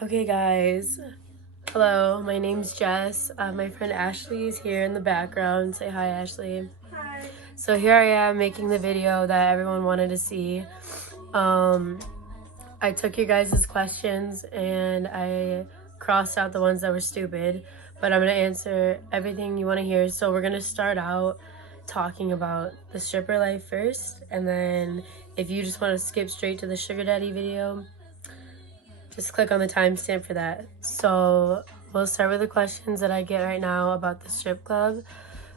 Okay, guys. Hello, my name's Jess. My friend Ashley is here in the background. Say hi, Ashley. Hi. So here I am making the video that everyone wanted to see. Um, I took your guys' questions and I crossed out the ones that were stupid, but I'm gonna answer everything you want to hear. So we're gonna start out talking about the stripper life first, and then if you just want to skip straight to the sugar daddy video, just click on the timestamp for that. So we'll start with the questions that I get right now about the strip club.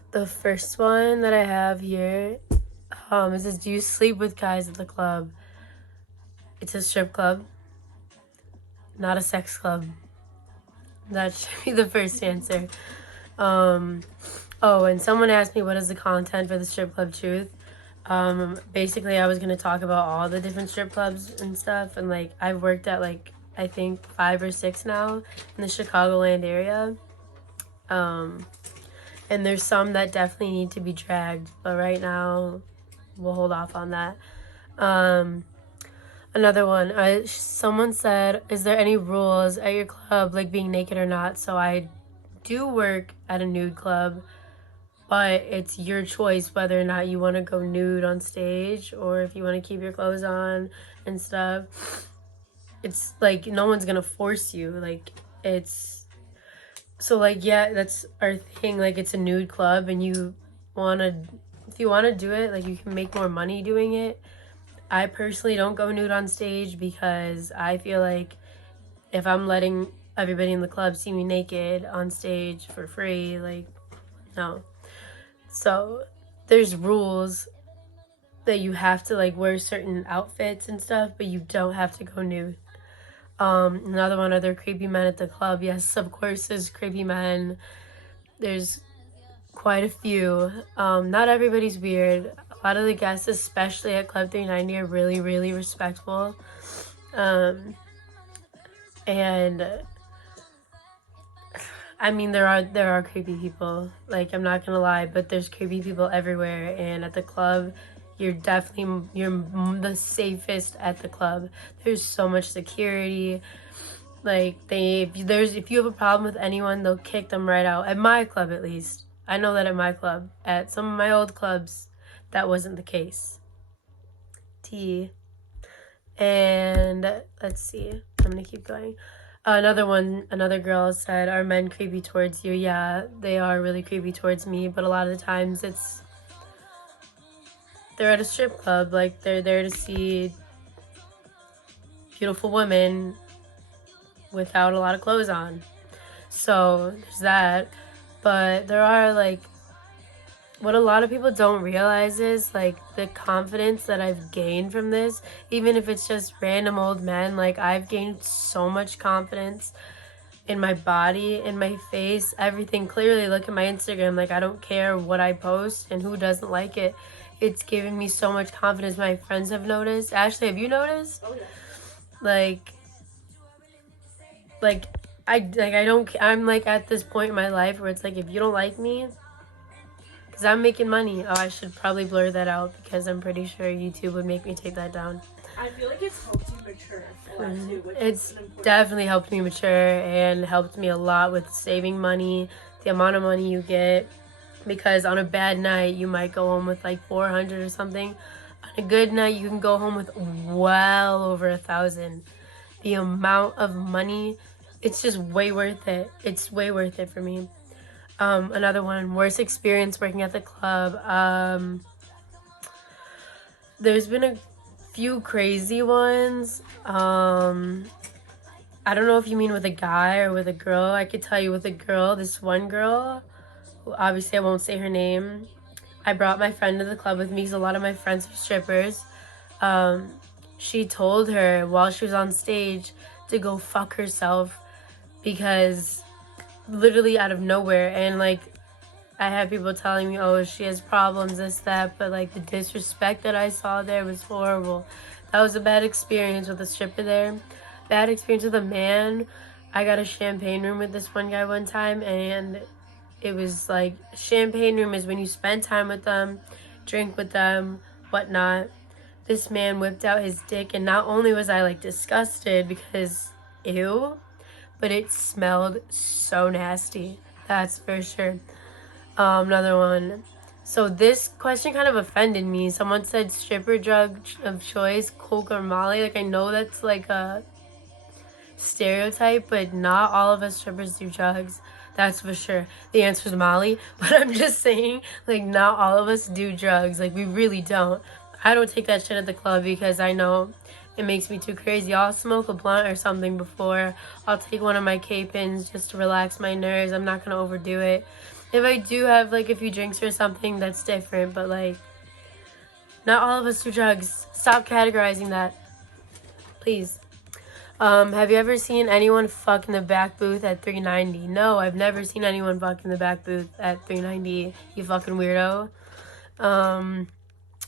The first one that I have here, it says, do you sleep with guys at the club? It's a strip club, not a sex club. That should be the first answer. Oh, and someone asked me what is the content for the strip club truth. Basically I was gonna talk about all the different strip clubs and stuff, and like I've worked at like I think 5 or 6 now in the Chicagoland area. And there's some that definitely need to be dragged, but right now we'll hold off on that. Another one, someone said, is there any rules at your club, like being naked or not? So I do work at a nude club, but it's your choice whether or not you want to go nude on stage or if you want to keep your clothes on and stuff. It's like no one's gonna force you. Like it's so like yeah, that's our thing. Like it's a nude club, and you wanna if you wanna do it, like you can make more money doing it. I personally don't go nude on stage because I feel like if I'm letting everybody in the club see me naked on stage for free, like no. So there's rules that you have to like wear certain outfits and stuff, but you don't have to go nude. Another one, are there creepy men at the club? Yes, of course there's creepy men. There's quite a few. Not everybody's weird. A lot of the guests, especially at Club 390, are really, really respectful. And I mean, there are creepy people. Like, I'm not gonna lie, but there's creepy people everywhere. And at the club, you're the safest at the club. There's so much security. Like if you have a problem with anyone, they'll kick them right out. At my club, at least. I know that at my club. At some of my old clubs, that wasn't the case. T. And let's see. I'm gonna keep going. Another girl said, are men creepy towards you? Yeah, they are really creepy towards me, but a lot of the times they're at a strip club, like they're there to see beautiful women without a lot of clothes on. So there's that. But there are like what a lot of people don't realize is like the confidence that I've gained from this, even if it's just random old men. Like I've gained so much confidence in my body, in my face, everything. Clearly look at my Instagram. Like I don't care what I post and who doesn't like it. It's given me so much confidence. My friends have noticed. Ashley, have you noticed? Oh yeah. Like I'm like at this point in my life where it's like if you don't like me, because I'm making money. Oh, I should probably blur that out because I'm pretty sure YouTube would make me take that down. I feel like it's helped you mature a lot too, which It's is an important definitely helped me mature and helped me a lot with saving money, the amount of money you get. Because on a bad night, you might go home with like 400 or something. On a good night, you can go home with well over 1,000. The amount of money, it's just way worth it. It's way worth it for me. Another one, worst experience working at the club. There's been a few crazy ones. I don't know if you mean with a guy or with a girl. I could tell you with a girl, this one girl, who obviously I won't say her name. I brought my friend to the club with me because a lot of my friends are strippers. She told her while she was on stage to go fuck herself because literally out of nowhere. And like I had people telling me, oh, she has problems, this, that, but like the disrespect that I saw there was horrible. That was a bad experience with a stripper there. Bad experience with a man. I got a champagne room with this one guy one time, and it was like, champagne room is when you spend time with them, drink with them, whatnot. This man whipped out his dick, and not only was I like disgusted because ew, but it smelled so nasty. That's for sure. Another one. So this question kind of offended me. Someone said stripper drug of choice, coke or Molly. Like, I know that's like a stereotype, but not all of us strippers do drugs. That's for sure. The answer is Molly, but I'm just saying, like, not all of us do drugs. Like, we really don't. I don't take that shit at the club because I know it makes me too crazy. I'll smoke a blunt or something before. I'll take one of my K-pins just to relax my nerves. I'm not gonna overdo it. If I do have like a few drinks or something, that's different, but like, not all of us do drugs. Stop categorizing that, please. Have you ever seen anyone fuck in the back booth at 390? No, I've never seen anyone fuck in the back booth at 390, you fucking weirdo.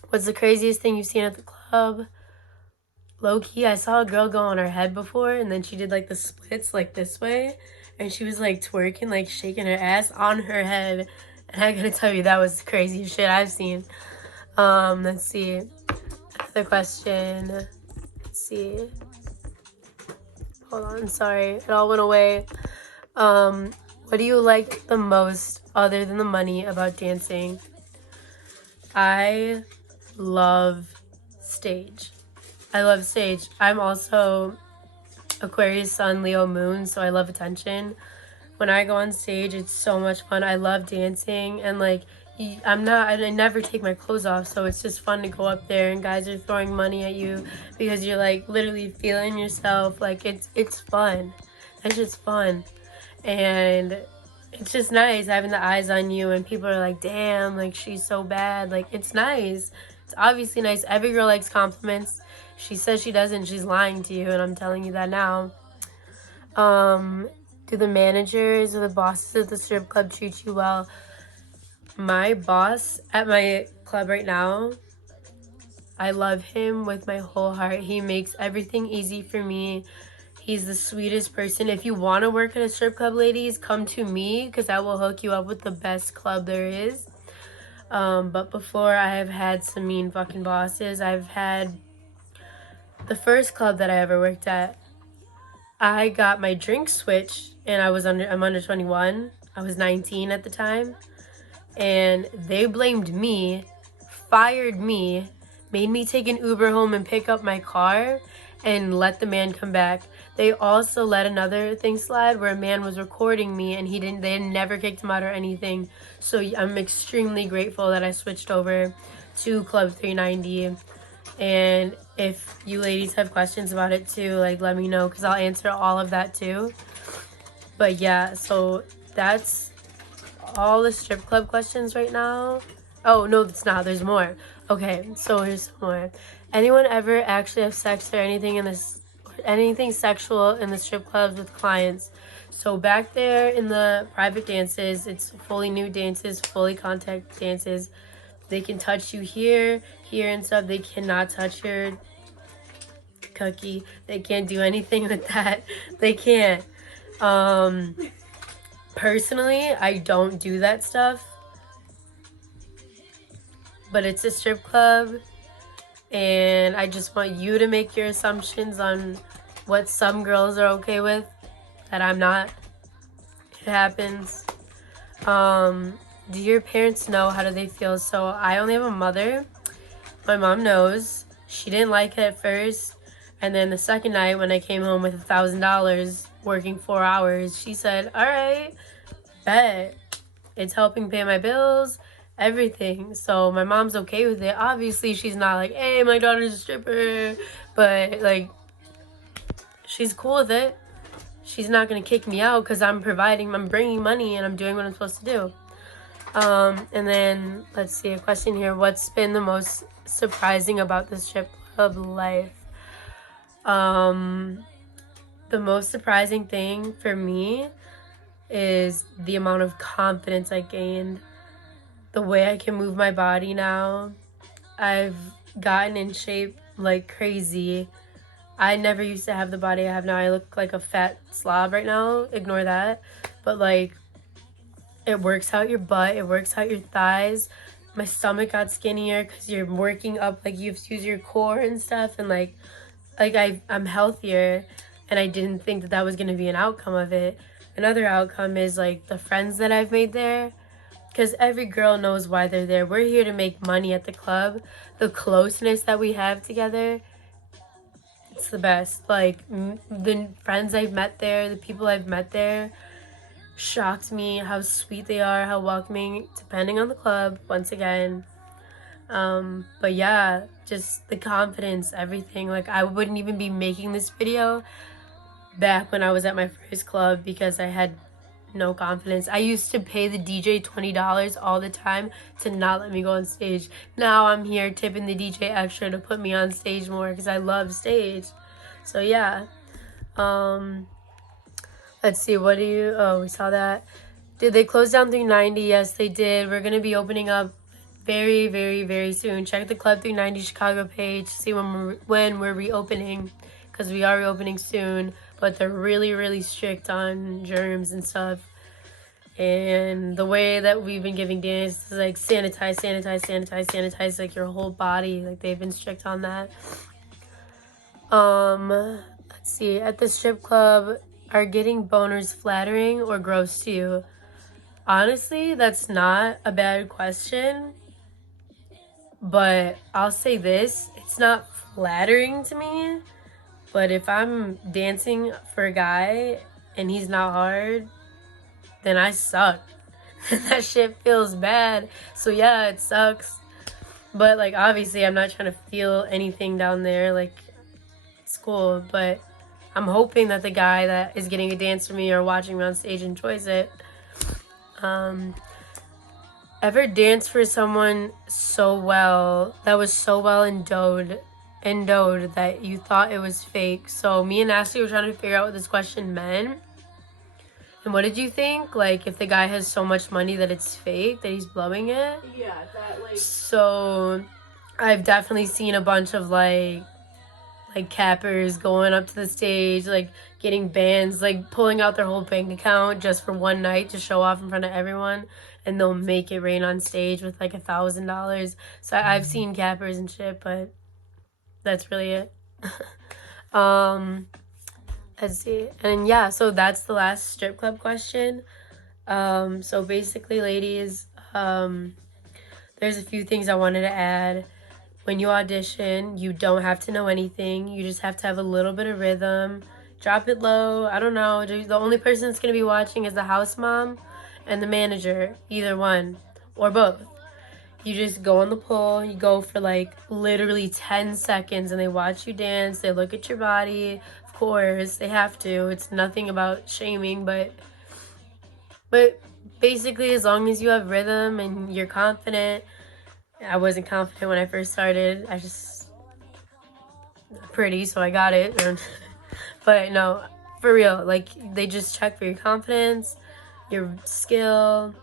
What's the craziest thing you've seen at the club? Low-key, I saw a girl go on her head before, and then she did like the splits like this way, and she was like twerking, like shaking her ass on her head, and I gotta tell you, that was the craziest shit I've seen. Let's see. Another question. Let's see. Hold on, sorry, it all went away. What do you like the most other than the money about dancing? I love stage. I love stage. I'm also Aquarius Sun, Leo Moon, so I love attention. When I go on stage, it's so much fun. I love dancing, and like, I never take my clothes off, so it's just fun to go up there and guys are throwing money at you because you're like literally feeling yourself. Like, it's fun. It's just fun, and it's just nice having the eyes on you and people are like, damn, like, she's so bad. Like, it's nice. It's obviously nice. Every girl likes compliments. She says she doesn't, she's lying to you, and I'm telling you that now. Do the managers or the bosses at the strip club treat you well? My boss at my club right now, I love him with my whole heart. He makes everything easy for me. He's the sweetest person. If you want to work at a strip club, ladies, come to me because I will hook you up with the best club there is. But before, I have had some mean fucking bosses. I've had the first club that I ever worked at, I got my drink switched, and I'm under 21. I was 19 at the time, and they blamed me, fired me, made me take an Uber home and pick up my car, and let the man come back. They also let another thing slide where a man was recording me, and they never kicked him out or anything. So I'm extremely grateful that I switched over to Club 390. And if you ladies have questions about it too, like, let me know because I'll answer all of that too. But yeah, so that's all the strip club questions right now. Oh, no, it's not. There's more. Okay, so here's some more. Anyone ever actually have sex or anything sexual in the strip clubs with clients? So back there in the private dances, it's fully nude dances, fully contact dances. They can touch you here, and stuff. They cannot touch your cookie. They can't do anything with that. They can't. Personally, I don't do that stuff. But it's a strip club, and I just want you to make your assumptions on what some girls are okay with that I'm not. It happens. Do your parents know? How do they feel? So I only have a mother. My mom knows. She didn't like it at first. And then the second night when I came home with $1,000 working 4 hours, she said, all right, bet. It's helping pay my bills, everything. So my mom's okay with it. Obviously, she's not like, hey, my daughter's a stripper. But, like, she's cool with it. She's not going to kick me out because I'm bringing money and I'm doing what I'm supposed to do. And then, let's see, a question here. What's been the most surprising about the strip club life? The most surprising thing for me is the amount of confidence I gained. The way I can move my body now. I've gotten in shape like crazy. I never used to have the body I have now. I look like a fat slob right now. Ignore that. But, like, it works out your butt. It works out your thighs. My stomach got skinnier because you're working up. Like, you have to use your core and stuff. And, like I'm healthier. and I didn't think that that was going to be an outcome of it. Another outcome is like the friends that I've made there, because every girl knows why they're there. We're here to make money at the club. The closeness that we have together, it's the best. Like, the friends I've met there, the people I've met there, shocked me how sweet they are, how welcoming, depending on the club, once again. But yeah, just the confidence, everything. Like, I wouldn't even be making this video back when I was at my first club because I had no confidence. I used to pay the DJ $20 all the time to not let me go on stage. Now I'm here tipping the DJ extra to put me on stage more because I love stage. So yeah. Let's see, what do you... Oh, we saw that. Did they close down 390? Yes, they did. We're going to be opening up very, very, very soon. Check the Club 390 Chicago page. See when we're reopening, because we are reopening soon. But they're really, really strict on germs and stuff. And the way that we've been giving dance is like sanitize like your whole body. Like, they've been strict on that. Let's see. At the strip club, are getting boners flattering or gross to you? Honestly, that's not a bad question. But I'll say this, it's not flattering to me. But if I'm dancing for a guy and he's not hard, then I suck. That shit feels bad. So yeah, it sucks. But like, obviously I'm not trying to feel anything down there. Like, it's cool, but I'm hoping that the guy that is getting a dance from me or watching me on stage enjoys it. Ever danced for someone so well, that was so well endowed that you thought it was fake? So me and Ashley were trying to figure out what this question meant. And what did you think? Like, if the guy has so much money that it's fake, that he's blowing it? Yeah, that, like... So I've definitely seen a bunch of like cappers going up to the stage, like getting bands, like pulling out their whole bank account just for one night to show off in front of everyone, and they'll make it rain on stage with like $1,000. So I've seen cappers and shit, but that's really it. Let's see. And yeah, so that's the last strip club question. So basically, ladies, there's a few things I wanted to add. When you audition, you don't have to know anything. You just have to have a little bit of rhythm. Drop it low. I don't know. The only person that's going to be watching is the house mom and the manager. Either one. Or both. You just go on the pole. You go for like literally 10 seconds and they watch you dance. They look at your body. Of course, they have to. It's nothing about shaming, but basically, as long as you have rhythm and you're confident. I wasn't confident when I first started. I just pretty, so I got it. But no, for real, like, they just check for your confidence, your skill.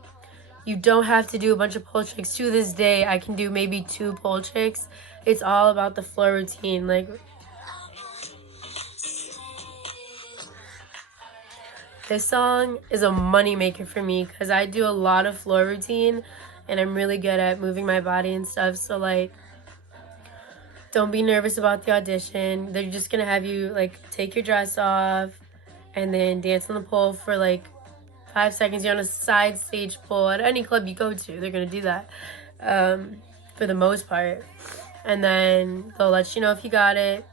You don't have to do a bunch of pole tricks. To this day, I can do maybe 2 pole tricks. It's all about the floor routine. Like, this song is a money maker for me because I do a lot of floor routine. And I'm really good at moving my body and stuff. So, like, don't be nervous about the audition. They're just going to have you, like, take your dress off and then dance on the pole for, like, 5 seconds. You're on a side stage pole at any club you go to. They're going to do that for the most part. And then they'll let you know if you got it.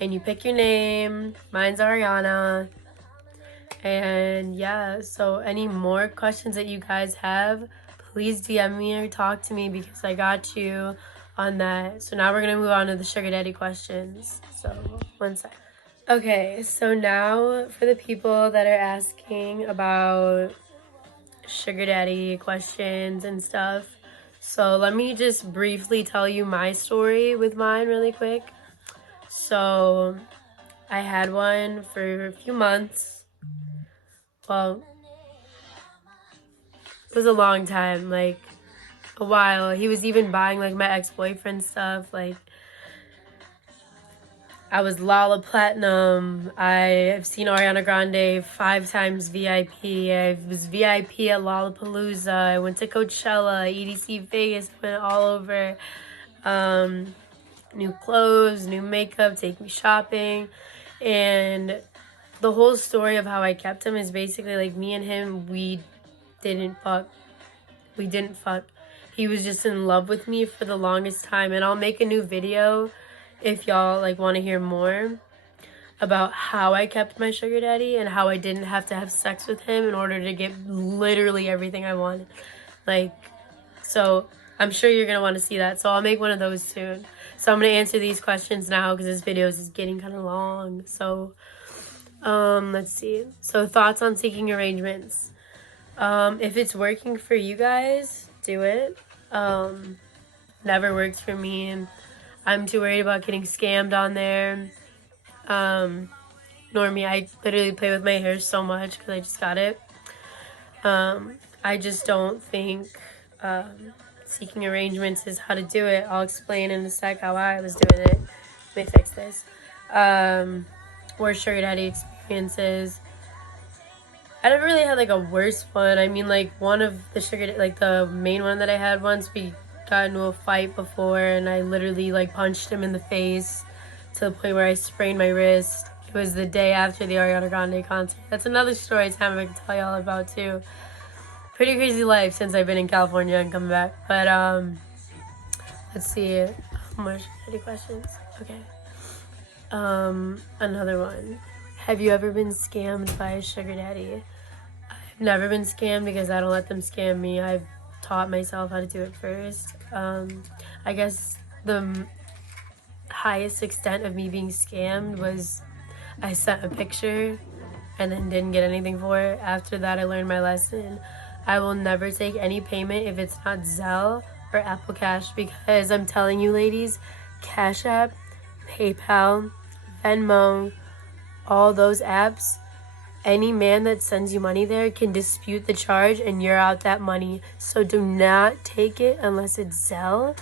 And you pick your name. Mine's Ariana. And, yeah, so any more questions that you guys have, please DM me or talk to me because I got you on that. So now we're going to move on to the sugar daddy questions. So, one sec. Okay, so now for the people that are asking about sugar daddy questions and stuff. So let me just briefly tell you my story with mine really quick. So I had one for a few months. Well, it was a long time, like a while. He was even buying like my ex-boyfriend stuff. Like, I was Lala Platinum. I've seen Ariana Grande 5 times VIP. I was VIP at Lollapalooza. I went to Coachella, EDC Vegas, went all over. New clothes, new makeup, take me shopping. And the whole story of how I kept him is basically like me and him, we didn't fuck. We didn't fuck. He was just in love with me for the longest time. And I'll make a new video if y'all like want to hear more about how I kept my sugar daddy and how I didn't have to have sex with him in order to get literally everything I wanted. Like, so I'm sure you're going to want to see that. So I'll make one of those soon. So I'm going to answer these questions now because this video is getting kind of long. So, let's see. So thoughts on seeking arrangements. If it's working for you guys, do it. Never works for me. I'm too worried about getting scammed on there. Normie, I literally play with my hair so much because I just got it. I just don't think seeking arrangements is how to do it. I'll explain in a sec how I was doing it. Let me fix this. Worst sugar daddy experiences. I never really had like a worse one. I mean, like one of the like the main one that I had once, we got into a fight before and I literally like punched him in the face to the point where I sprained my wrist. It was the day after the Ariana Grande concert. That's another story time I can tell y'all about too. Pretty crazy life since I've been in California and come back. But let's see. More shitty questions. Okay. Another one. Have you ever been scammed by a sugar daddy? I've never been scammed because I don't let them scam me. I've taught myself how to do it first. I guess the highest extent of me being scammed was I sent a picture and then didn't get anything for it. After that, I learned my lesson. I will never take any payment if it's not Zelle or Apple Cash because I'm telling you, ladies, Cash App, PayPal, Venmo, all those apps, any man that sends you money there can dispute the charge and you're out that money. So do not take it unless it's Zelle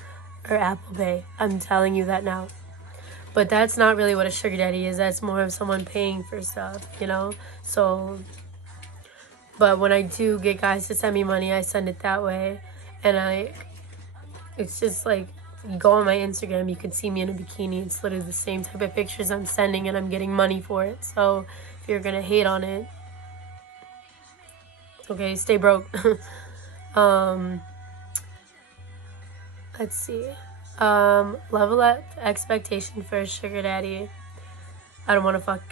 or Apple Pay. I'm telling you that now. But that's not really what a sugar daddy is. That's more of someone paying for stuff, you know? So, but when I do get guys to send me money, I send it that way. And it's just like, you go on my Instagram, you can see me in a bikini. It's literally the same type of pictures I'm sending and I'm getting money for it. So if you're gonna hate on it, okay, stay broke. Let's see. Level up expectation for a sugar daddy. I don't want to fuck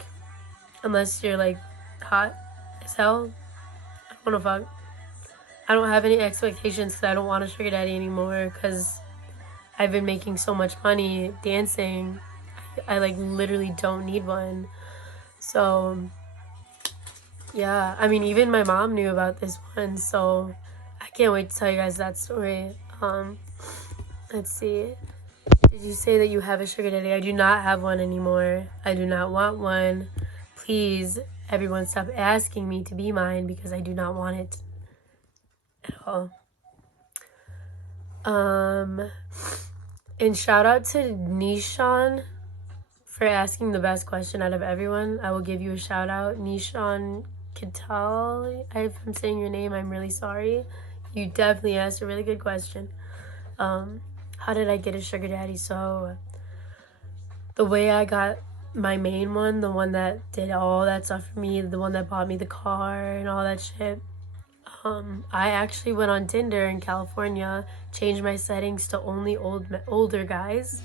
unless you're like hot as hell. I don't want to fuck. I don't have any expectations because I don't want a sugar daddy anymore because I've been making so much money dancing. I like literally don't need one. So yeah, I mean, even my mom knew about this one, so I can't wait to tell you guys that story. Let's see. Did you say that you have a sugar daddy? I do not have one anymore. I do not want one. Please, everyone, stop asking me to be mine because I do not want it at all. And shout out to Nishan for asking the best question out of everyone. I will give you a shout out. Nishan Kital, if I'm saying your name, I'm really sorry. You definitely asked a really good question. How did I get a sugar daddy? So the way I got my main one, the one that did all that stuff for me, the one that bought me the car and all that shit, I actually went on Tinder in California, changed my settings to only older guys,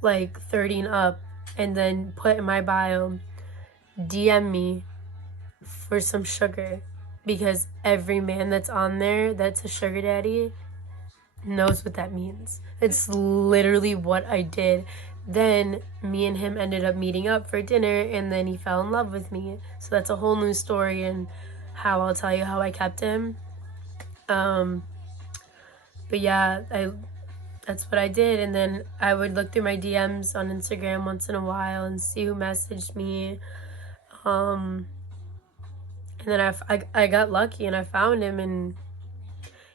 like 30 and up, and then put in my bio, DM me for some sugar, because every man that's on there that's a sugar daddy knows what that means. It's literally what I did. Then me and him ended up meeting up for dinner and then he fell in love with me. So that's a whole new story and how I'll tell you how I kept him. But yeah, that's what I did. And then I would look through my DMs on Instagram once in a while and see who messaged me. And then I got lucky and I found him and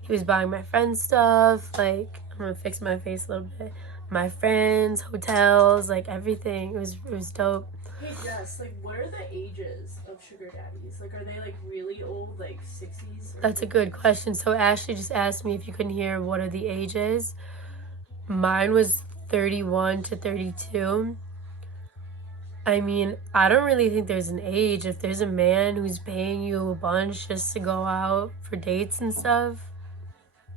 he was buying my friends stuff. Like, I'm gonna fix my face a little bit. My friends, hotels, like everything. It was dope. Hey Jess, like what are the ages of sugar daddies? Like are they like really old, like 60s? That's a good question. So Ashley just asked me if you couldn't hear what are the ages. Mine was 31 to 32. I mean, I don't really think there's an age. If there's a man who's paying you a bunch just to go out for dates and stuff,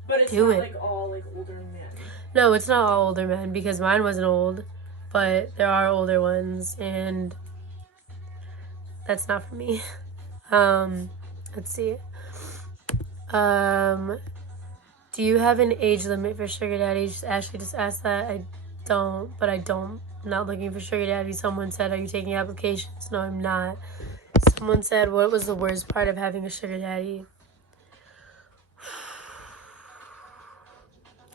But it's do not it. like all like older men. No, it's not all older men because mine wasn't old, but there are older ones, and that's not for me. Let's see. Do you have an age limit for sugar daddies? Ashley just asked that. I don't, but I don't. I'm not looking for sugar daddy. Someone said, are you taking applications? No, I'm not. Someone said, what was the worst part of having a sugar daddy?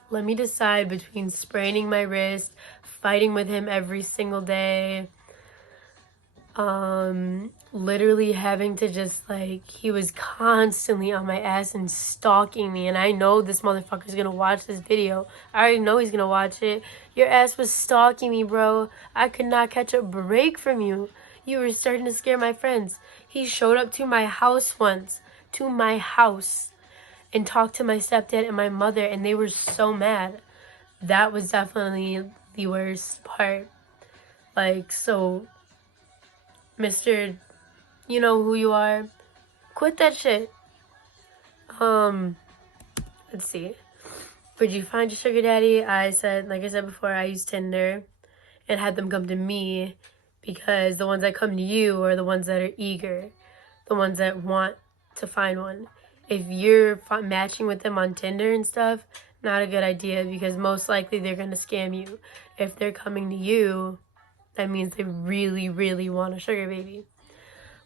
Let me decide between spraining my wrist, fighting with him every single day, literally having to just like, he was constantly on my ass and stalking me, and I know this motherfucker's gonna watch this video. I already know he's gonna watch it. Your ass was stalking me, bro. I could not catch a break from you. You were starting to scare my friends. He showed up to my house once, to my house, and talked to my stepdad and my mother, and they were so mad. That was definitely the worst part. Like, so, Mr. You know who you are, quit that shit. Let's see. Would you find your sugar daddy? I said, like I said before, I used Tinder and had them come to me because the ones that come to you are the ones that are eager, the ones that want to find one. If you're matching with them on Tinder and stuff, not a good idea because most likely they're going to scam you. If they're coming to you, that means they really, really want a sugar baby.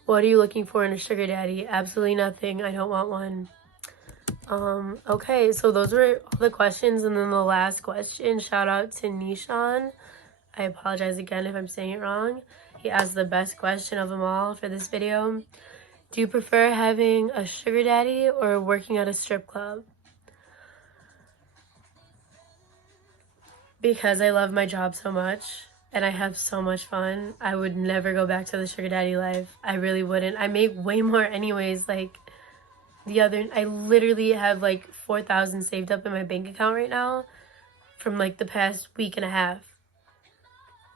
What are you looking for in a sugar daddy? Absolutely nothing. I don't want one. Okay, so those were all the questions, and then the last question, shout out to Nishan. I apologize again if I'm saying it wrong. He asked the best question of them all for this video. Do you prefer having a sugar daddy or working at a strip club? Because I love my job so much and I have so much fun, I would never go back to the sugar daddy life. I really wouldn't. I make way more anyways. Like, I literally have like 4,000 saved up in my bank account right now from like the past week and a half.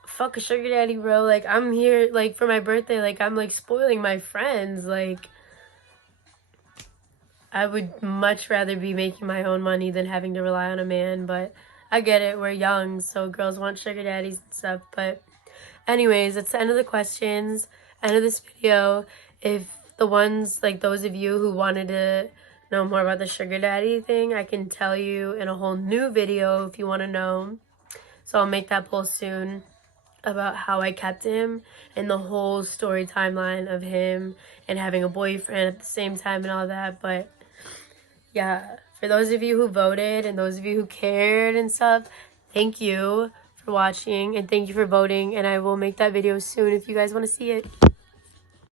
Fuck a sugar daddy, bro. Like, I'm here like for my birthday, like I'm like spoiling my friends. Like, I would much rather be making my own money than having to rely on a man, but I get it, we're young, so girls want sugar daddies and stuff. But anyways, that's the end of the questions, end of this video. If the ones, like those of you who wanted to know more about the sugar daddy thing, I can tell you in a whole new video if you want to know. So I'll make that post soon about how I kept him and the whole story timeline of him and having a boyfriend at the same time and all that. But yeah, for those of you who voted and those of you who cared and stuff, thank you for watching and thank you for voting, and I will make that video soon if you guys want to see it.